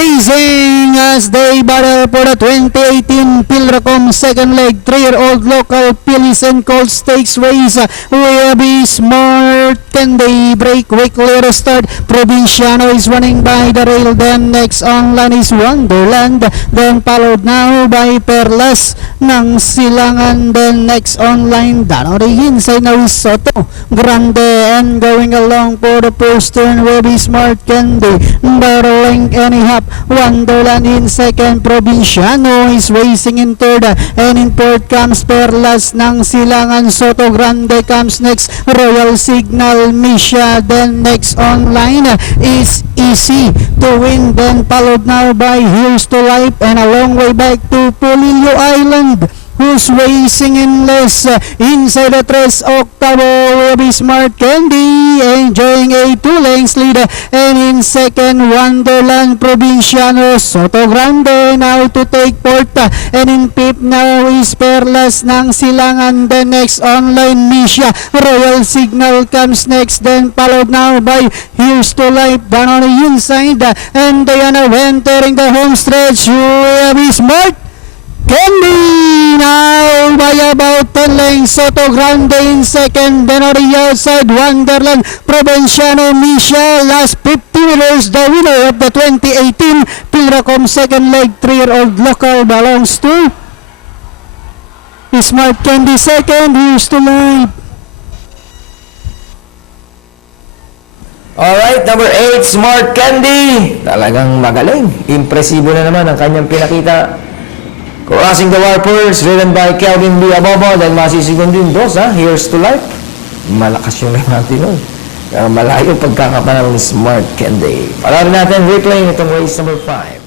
racing as they battle for the 2018 Pilracom second leg 3-year-old local Phillies and Colts Stakes race. Will be Smart. Can they break quickly to start? Provinciano is running by the rail. Then next on line is Wonderland. Then followed now by Perlas ng Silangan. Then next on line down the inside now is Soto Grande. And going along for the first turn will be Smart. Can they battling anyhow? Wonderland in second. Provinciano is racing in third. And in fourth comes Perlas ng Silangan. Soto Grande comes next. Royal Signal Misha. Then next on line is Easy to Win. Then followed now by Here's to Life. And a long way back to Polillo Island, who's racing in less. Inside the 3 octavo will be Smart Candy, enjoying a 2 lengths lead. And in second, Wonderland Provinciano. Soto Grande now to take fourth. And in fifth now is Perlas ng Silangan. Then next online Misha. Royal Signal comes next. Then followed now by Here's to Life down on the inside. And Diana entering the home stretch will be Smart Candy now by about 10 lengths. Soto Grande in second. Then on the outside, Wonderland Provinciano Misha. Last 50 meters, the winner of the 2018 Pilracom second leg 3-year-old local belongs to Smart Candy second. Here's to Life. Alright, number 8, Smart Candy. Talagang magaling. Impresibo na naman ang kanyang pinakita. Crossing the wire first, ridden by Kelvin B. Abobo. Then masisigon din dos, Here's to Life. Malakas yung natin nun. Malayo pagkakapanang ni Smart Candy. Palarin natin, replay itong race number 5.